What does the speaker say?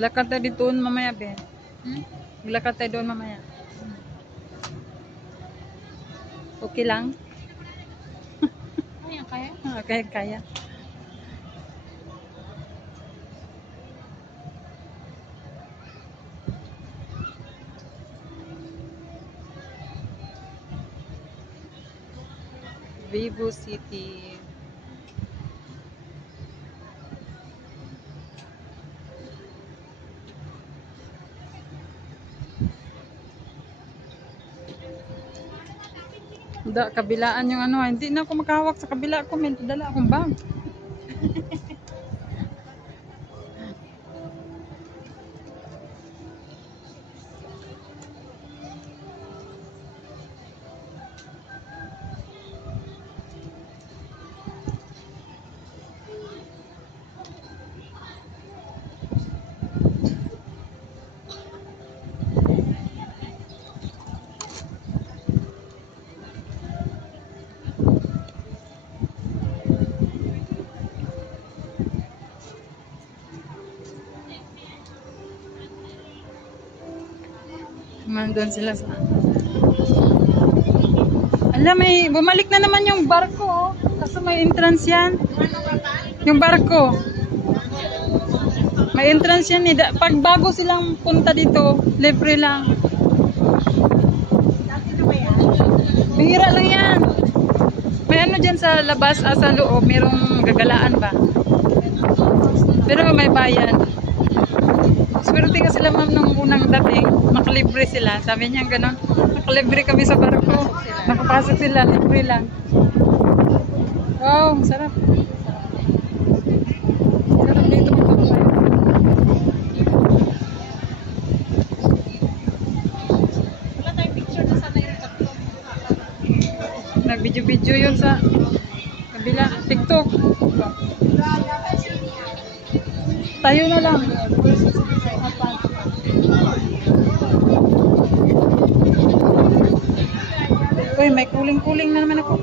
Lakad tayo dito mamaya, Ben. Lakad tayo doon mamaya. Okay lang? Kaya? Okay, kaya. Vivo City. Kabilaan yung ano, hindi na ako makahawak sa kabila ko, may dala akong bag. Nandun sila sa... Alam, may bumalik na naman yung barko, oh. Kaso may entrance yan. Yung barko. May entrance yan eh. Pag bago silang punta dito, libre lang. Bihira lang yan. May ano dyan sa labas, sa loob, mayroong gagalaan ba? Pero may bayan. Swerte ka sila ma'am nung unang dating, makalibre sila. Sabi niya gano'n, makalibre kami sa barko. Nakapasok sila, libre lang. Wow, sarap. Sarap dito magpapayo. Wala tayong picture na sana yung tatlo. Nag-video-video yun sa kabila, TikTok. Tayo na lang. Uy, may kuling-kuling na naman ako.